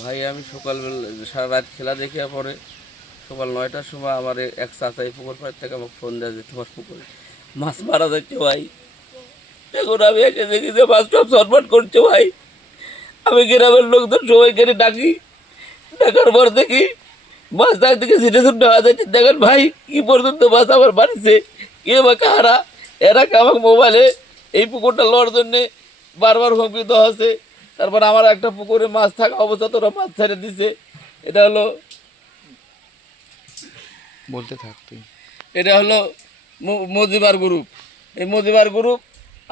ভাই আমি সকালবেলা সারা রাত খেলা দেখিয়া পরে সকাল 9টার সময় আমার এক চাচাই পুকুর পাড় থেকে আমাকে ফোন দেয় যে তোমার পুকুরে মাছ মারা যাচ্ছে ভাই। এখন আমি একে দেখি যে মাছ সব চটপট করছে ভাই। আমি গ্রামের লোকদের সবাইকে ডাকি, ডাকার পর দেখি মাছ ডাক থেকে ছিটে ছুটে হওয়া যাচ্ছে। দেখেন ভাই কি পর্যন্ত মাছ আমার বাড়িছে, কে বা কাহারা এরা আমাকে মোবাইলে এই পুকুরটা লওয়ার জন্যে বারবার হুমকি দেওয়া হচ্ছে। তারপর আমার একটা পুকুরে মাছ থাকা অবস্থা তোরা মাছ ছেড়ে দিছে। এটা হলো বলতে থাক তুই। এটা হলো মজিবার গ্রুপ। এই মজিবার গ্রুপ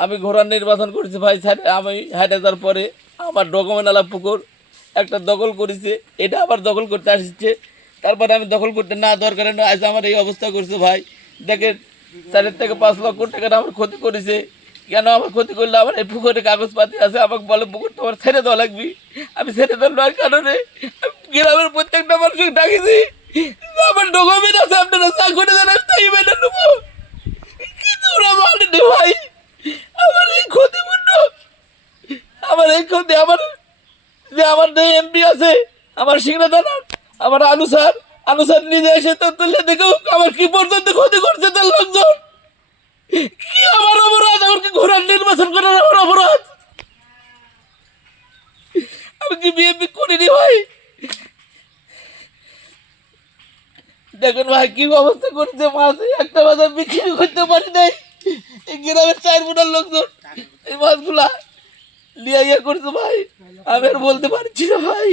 আমি ঘোড়ার নির্বাচন করেছি ভাই। আমি হাইটে যাওয়ার পরে আমার ডকুমেন্টালা পুকুর একটা দখল করেছে, এটা আবার দখল করতে আসছে। তারপরে আমি দখল করতে না দরকার আজ আমার এই অবস্থা করছে ভাই। দেখেন 4 থেকে 5 লক্ষ টাকার আমার ক্ষতি করেছে। কেন আমার ক্ষতি করলে? আমার এই পুকুরে কাগজপাতি আছে, আমাকে বলে পুকুর তোমার ছেড়ে দেওয়া লাগবে। আমি ছেড়ে দেওয়ার কারণে গ্রামের প্রত্যেকটা মানুষকে ডাকিছি, আমার ডকুমেন্ট আছে, আপনারা চা করে দেন, আমি তাই মেনে নেবো। কিন্তু ওরা মানেনি ভাই। আমার এই ক্ষতিপূর্ণ, আমার এই ক্ষতি, আমার যে আমার যে এমপি আছে আমার সিংড়া থানার, আমার আনু স্যার নিজে এসে তো তুলে দেখো আমার কি পর্যন্ত ক্ষতি করছে তার লোকজন। কি আমার অপরাধ? আমাকে ঘোড়ার নির্বাচন করার আমার অপরাধ? আমি কি বিএনপি করিনি ভাই? দেখুন ভাই কি অবস্থা করছে, মাছ একটা বাজার বিক্রি করতে পারি নাই। এই গ্রামের 4 ফুটার লোকজন এই মাছগুলা নিয়ে করছে ভাই। আমি আর বলতে পারছি না ভাই।